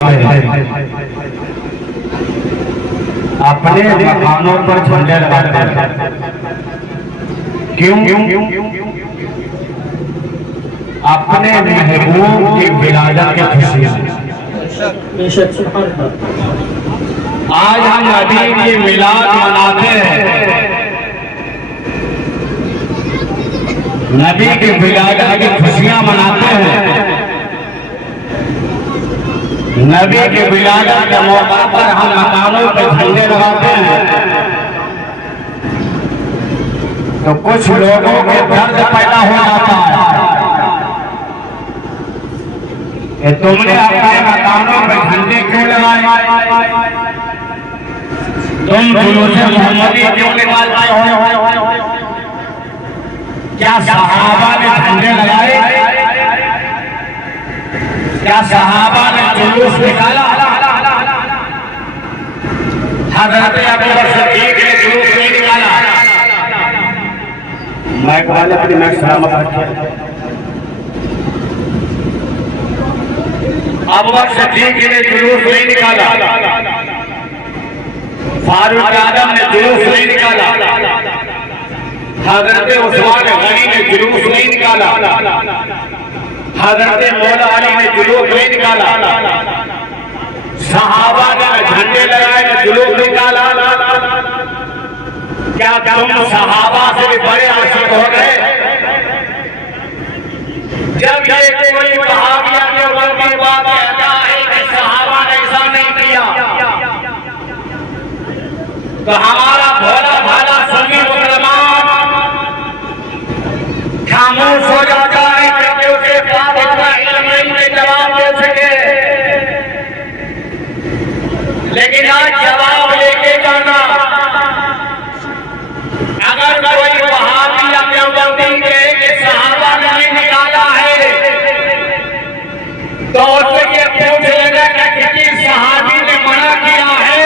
अपने मकानों पर झंडे लगाते हैं। क्यों? अपने महबूब की विलादत की खुशी। आज हम नबी की मिलाद मनाते हैं, नबी की विलादत की खुशियां मनाते हैं। नबी की विलादत के मौका पर हम मकानों पर झंडे लगाते हैं, तो कुछ लोगों के दर्द पैदा हो जाता है कि तुमने अपने मकानों पर झंडे क्यों लगाए, तुम जुलूस-ए मोहम्मदी क्यों निकालते हो? क्या सहाबा ने झंडे लगाए? क्या सहाबा ने जुलूस निकाला? हज़रत अबू बकर सिद्दीक़ ने जुलूस नहीं निकाला। मैं वाले अपनी मैं सलामत रखे। अबू बकर सिद्दीक़ ने जुलूस नहीं निकाला, फारूक आजम ने जुलूस नहीं निकाला, हज़रत उस्मान गनी ने जुलूस नहीं निकाला, हज़रत मौला अली ने जुलूस नहीं निकाला, सहाबा ने झंडे लगाए ने जुलूस निकाला। क्या तुम सहाबा से भी बड़े आशिक हो गए? जब ये कोई वहाबिया की बात कहता है कि सहाबा ने ऐसा नहीं किया, तो हमारा भोला भाला सुन्नी मुसलमान खामोश हो जाता है क्योंकि उसके पास इतना इल्म नहीं है जवाब दे सके। लेकिन आज जवाब लेके जाना, अगर कोई वहाबी या देवबंदी कहे कि सहाबा ने नहीं निकाला है, तो उससे ये पूछ लेना कि किसी सहाबी ने मना किया है?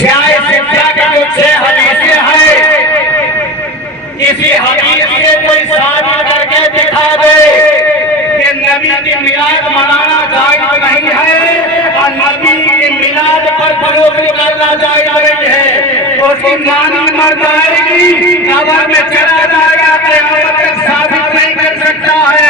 शायद शिक्षा के जो 6 हदीसें हैं, किसी हदीस से कोई साबित करके दिखा दे कि नबी की मिलाद मनाना जायज नहीं है और नबी की मिलाद पर फरोग निकालना जायज नहीं है, तो उसकी मानी मर जाएगी, कब्र में चला जाएगा, क़यामत तक साबित नहीं कर सकता है।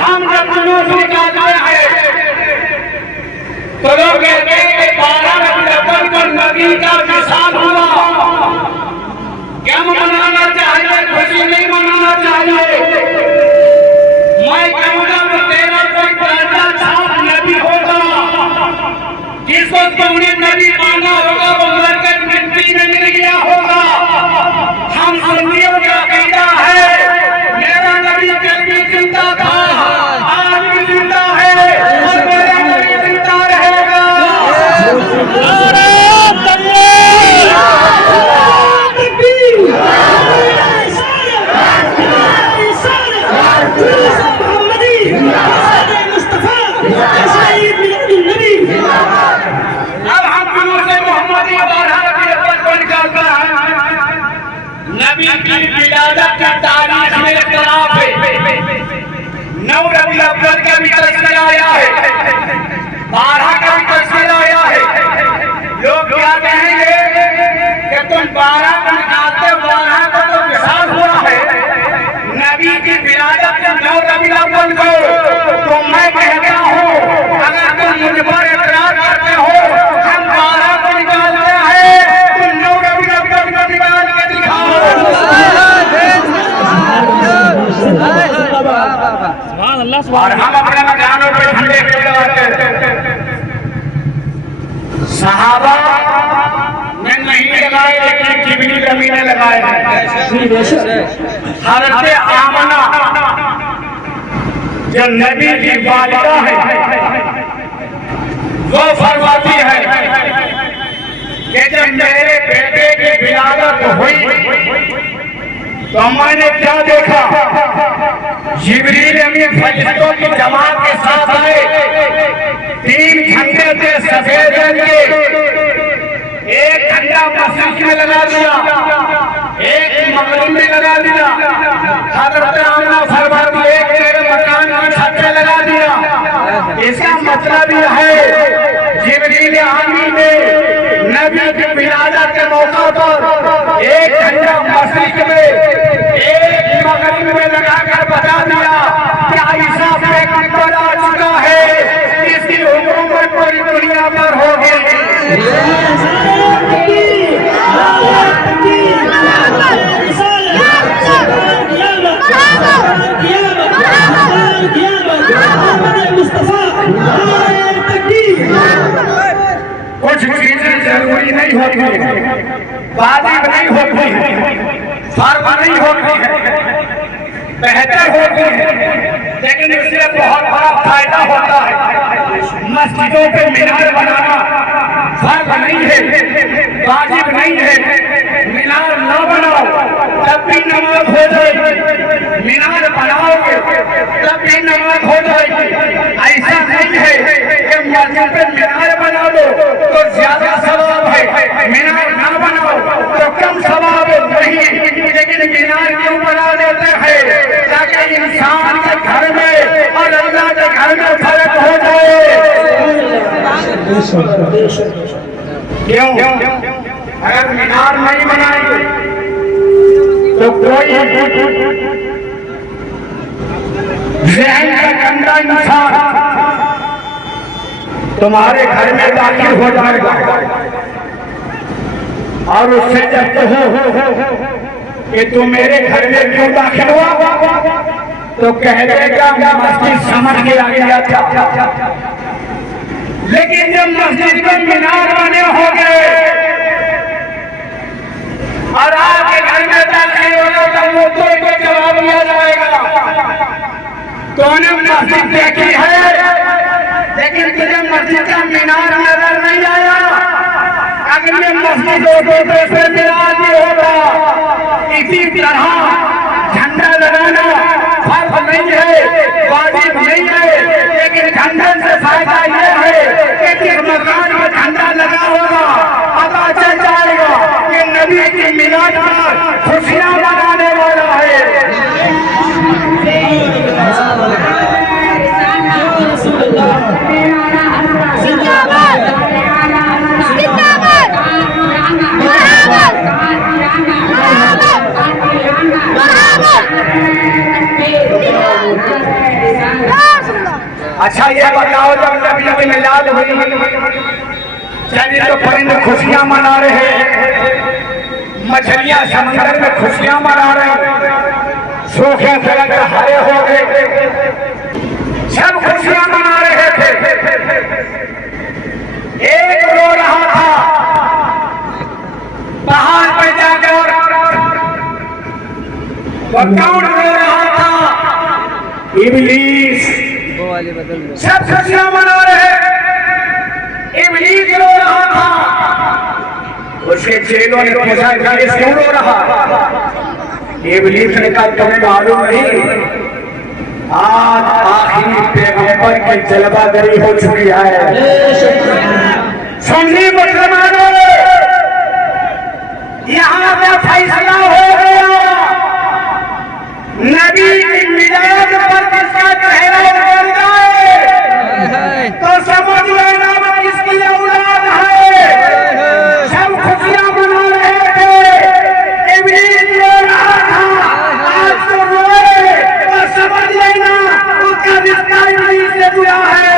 हम जब जुलूस निकालते हैं तो लोग कहते हैं कि 12 रबीउल अव्वल को नबी का विसाल हुआ, क्या मनाना चाहिए? खुशी नहीं मनाना चाहिए। मैं कहूँगा कि तेरा कोई ताजा छाप नबी होगा, जिसको तुमने नबी माना होगा, वो मरकर मिट्टी में मिल गया होगा। हम सुन्नियों का अकीदा है, मेरा नबी कल भी जिंदा था, आज भी जिंदा है और मेरा नबी जिंदा रहेगा। अब हम जुलूस-ए मोहम्मदी 12 रबीउल अव्वल को निकालते हैं। नबी की विलादत की तारीख में इख्तिलाफ है। 9 रबीउल अव्वल का भी तस्वीर आया है, 12 का भी तस्वीर आया है। लोग क्या कहेंगे कि तुम 12 को निकालते, 12 को तो विसाल हुआ है, नबी की विलादत के 9 रबीउल अव्वल को। तो मैं कहता हूँ, अगर तुम मुझ पर एतराज करते हो, हम 12 को निकालते हैं, तुम 9 रबीउल अव्वल को निकाल के दिखाओ। और हम अपने मकानों पर झंडे क्यों लगाते हैं? सहाबा ने नहीं लगाए, लेकिन जिब्रील अमीन ने लगाए हैं। हज़रत आमना जो नबी की वालिदा है, वो फरमाती है कि जब मेरे बेटे की विलादत हुई तो मैंने क्या देखा? जिब्रील अमीन फरिश्तों की जमात के साथ आए। 3 झंडे थे सफेद रंग के। एक झंडा मस्जिद में लगा दिया, एक मगरिब में लगा दिया। हजरत आमना फरमाती एक तेरे मकान की छत पे लगा दिया। इसका मतलब यह है जिब्रील आमीन ने नबी की विलादत के मौका पर एक झंडा मस्जिद में एक मगरिब में लगाकर बता दिया क्या ईसा पैगंबर आ चुका है, इसकी हुकूमत पूरी दुनिया पर होगी। कुछ चीजें जरूरी नहीं होती, वाजिब नहीं होती, फर्ज नहीं होती, बेहतर होती है, लेकिन इससे बहुत बड़ा फायदा होता है। मस्जिदों पे मीनार बनाना फर्ज नहीं है, वाजिब नहीं है। मीनार न बनाओ तब भी नमाज हो जाएगी, मीनार बनाओगे तब भी नमाज हो जाएगी। ऐसा नहीं है कि मस्जिद पे मीनार बना लो तो ज्यादा सवाब है, मीनार न बनाओ तो कम सवाब नहीं। लेकिन मीनार क्यों बना देते हैं? ताकि इंसान के घर में और अल्लाह के घर में फर्क हो जाए। क्यों? अगर मीनार नहीं बनाएंगे तो कोई ज़हन का गंदा इंसान तुम्हारे घर में दाखिल हो जाएगा और उससे जब हो कि तू मेरे घर में क्यों दाखिल हुआ तो कह देगा मस्जिद समझ के आ गया था। लेकिन जब मस्जिद में मीनार बने होंगे और आपके घर में दाखिल होने का मुंह तोड़ के जवाब दिया जाएगा तूने मस्जिद देखी है लेकिन तुझे मस्जिद का मीनार नजर नहीं आया। अगर ये मस्जिद से मीनार भी होगा, इसी तरह झंडा लगाना फर्ज नहीं है, वाजिब नहीं है, लेकिन झंडे से फायदा यह है कि जिस मकान में झंडा लगा होगा पता चल जाएगा कि नबी की मिलाद पर खुशियां मनाने वाला है। अच्छा ये बताओ जब नबी की मिलाद हुई चलिए तो परिंदे खुशियां मना रहे हैं, मछलियां समंदर में खुशियां मना रहे हैं, सूखे फल हरे हो गए, सब खुशियां मना रहे थे। एक रो रहा था पहाड़ पे जाकर, वो कौन रो रहा था? इब्लीस। सब खुशियां मना रहे, इब्लीस रो रहा था। उसके चेलों ने पूछा इब्लीस क्यों रो रहा? इब्लीस ने कहा तुम्हें मालूम नहीं आज आखिरी पैगंबर की जलवागरी हो चुकी है। सुन्नी मुसलमानों यहाँ पे फैसला हो गया, नबी की मिलाद पर जिसका चेहरा उतर जाए तो समझ लेना इसकी औलाद है। सब खुशियां मना रहे थे, इब्लीस रो रहा था, आज तो रोए तो समझ लेना उसका रिश्ता इब्लीस से जुड़ा है।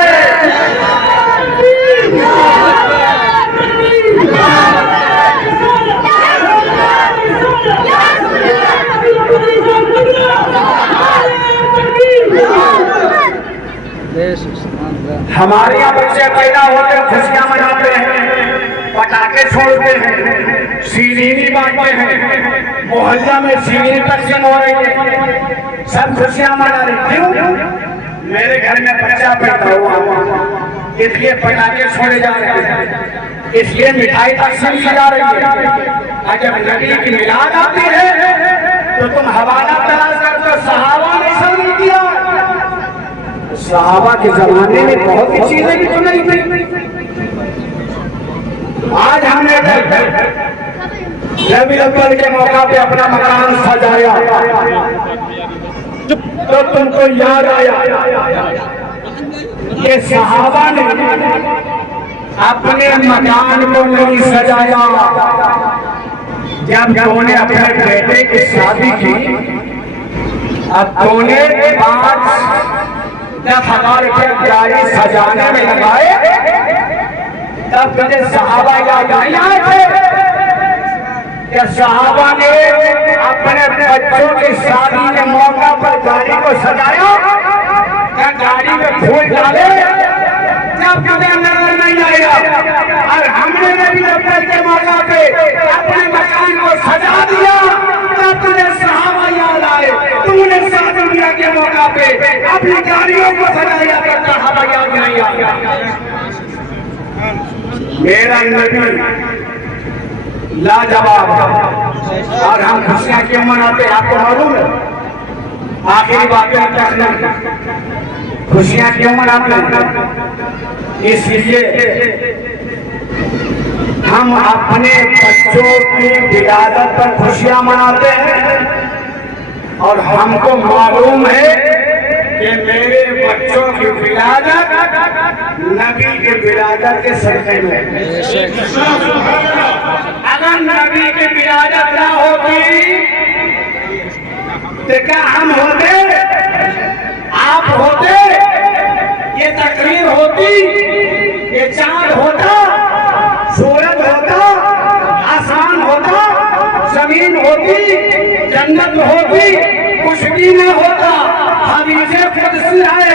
हमारे यहाँ बच्चे पैदा होते हैं, खुशियां मनाते हैं, पटाखे छोड़ते हैं, सीढ़ी बांटते हैं, मोहल्ला में सीढ़ी तकसीम हो रही है, सब खुशियां मना रहे। क्यों? मेरे घर में बच्चा पैदा हुआ इसलिए पटाखे छोड़े जा रहे हैं, इसलिए मिठाई तकसीम की जा रही है। और जब नबी की मिलाद आती है तो तुम हवाला तलाश करते हो, सहाबा ने शामिल किया सहाबा के जमाने में बहुत सी चीजें भी तो नहीं थी। आज हमने रबी अव्वल के मौका पे अपना मकान सजाया तो तुमको याद आया कि सहाबा ने अपने मकान को नहीं सजाया। जब उन्होंने अपने बेटे की शादी की, अब उन्होंने 5-10,000 रुपये गाड़ी सजाने में लगाए, तब तुझे सहाबा याद नहीं आए थे कि सहाबा ने अपने बच्चों की शादी के मौका पर गाड़ी को सजाया, क्या गाड़ी में फूल डाले, जब तुझे नजर नहीं आया। और हमने नबी अव्वल के मौका पे अपने मकान को सजा दिया, तब तुझे सहाबा याद आए। तूने शादी ब्याह के मौका पे अपनी गाड़ियों को सजाया, तो सहाबा याद नहीं आया। मेरा नबी लाजवाब। और हम खुशियां क्यों मनाते हैं आपको मालूम है? आखिरी बातें कहना, खुशियां क्यों मनाते हैं? इसलिए हम अपने बच्चों की विलादत पर खुशियां मनाते हैं, और हमको मालूम है कि मेरे बच्चों की विलादत नबी की विलादत के सदक़े में। अगर नबी की विलादत ना होती तो क्या हम होते, आप होते, ये तकरीर होती, ये चांद होता, सूरज होता, आसमान होता, जमीन होती, जन्नत होती, कुछ भी न होता। हदीसे कुदसी है,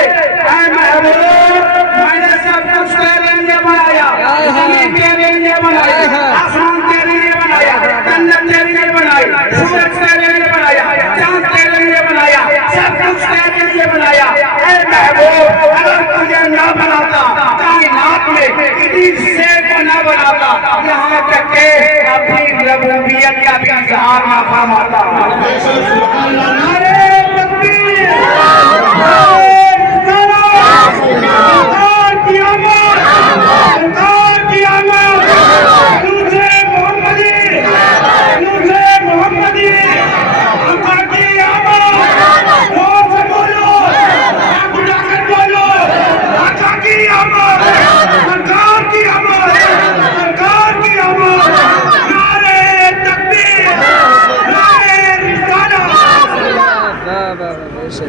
ऐ महबूब मैंने सब कुछ तेरे लिए बनाया, जमीन तेरे लिए बनाई, आसमान तेरे लिए बनाया, जन्नत तेरे लिए बनाई, सूरज तेरे लिए बनाया, चांद तेरे लिए बनाया, सब कुछ तेरे लिए बनाया। ऐ महबूब अगर तुझे न बनाता, कायनात में किसी शेर को न बनाता, यहाँ तक के अपनी रबूबियत का भी इजहार न फरमाता।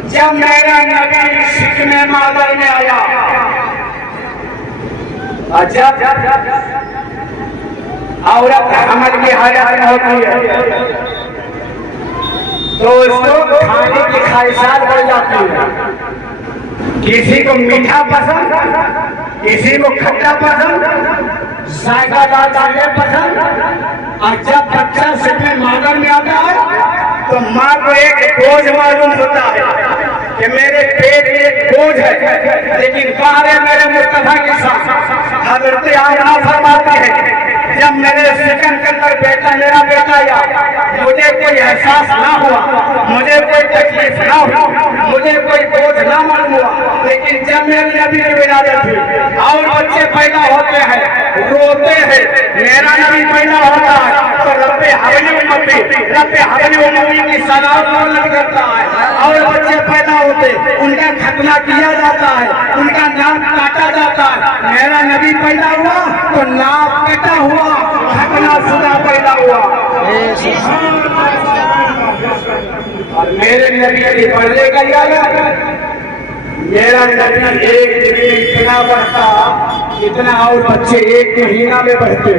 जब मेरा नबी शिकने मादर में आया, जब औरत हमल की हालत में होती है तो उसको खाने की ख्वाहिशात बढ़ जाती है। किसी को मीठा पसंद, किसी को खट्टा पसंद, जायकादार चीजें पसंद। और जब बच्चा शिकने मादर में आता है तो माँ को एक बोझ मालूम होता है कि मेरे पेट में एक बोझ है, लेकिन बाहर मेरे मुस्तफा के साथ हजरत आमना फरमाती है, जब मेरे शिकन के अंदर बेटा मेरा बेटा आया, मुझे कोई एहसास ना हुआ, मुझे कोई तकलीफ ना हुई, मुझे कोई बोझ ना मालूम हुआ। लेकिन जब मेरी नबी की विलादत हुई और बच्चे पैदा होते हैं, रोते हैं, मेरा नबी पैदा होता है तो रब्बे हवली उम्मती, रब्बे हवली उम्मती की सलात बोलना करता है। और बच्चे पैदा होते, उनका खतना किया जाता है, उनका नाक काटा जाता है। मेरा नबी पैदा हुआ तो नाक कटा हुआ, खतना शुदा पैदा हुआ। और मेरे नबी की पढ़ने का याद, मेरा नबी एक दिन में इतना बढ़ता जितना और बच्चे एक महीना में बढ़ते,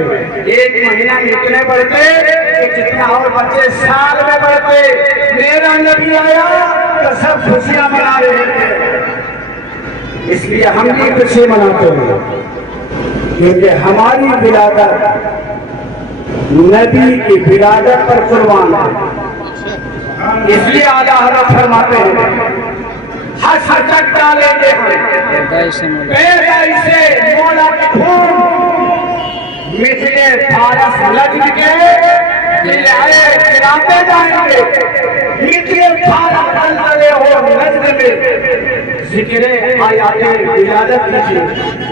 एक महीना में इतने बढ़ते कि जितना और बच्चे साल में बढ़ते। मेरा नबी आया तो सब खुशियां मना रहे थे, इसलिए हम भी खुशी मनाते हैं, क्योंकि हमारी विलादत नबी की विलादत पर कुर्बान है। इसलिए आला हज़रत फरमाते हैं, हस हसक डालेंगे बेदाई से मोला खून मिसले फारस लज्ज के खिलाए खिलाते जाएंगे। मिसले फारस अंदर हो नज्द में जिक्र आयात इजाजत कीजिए।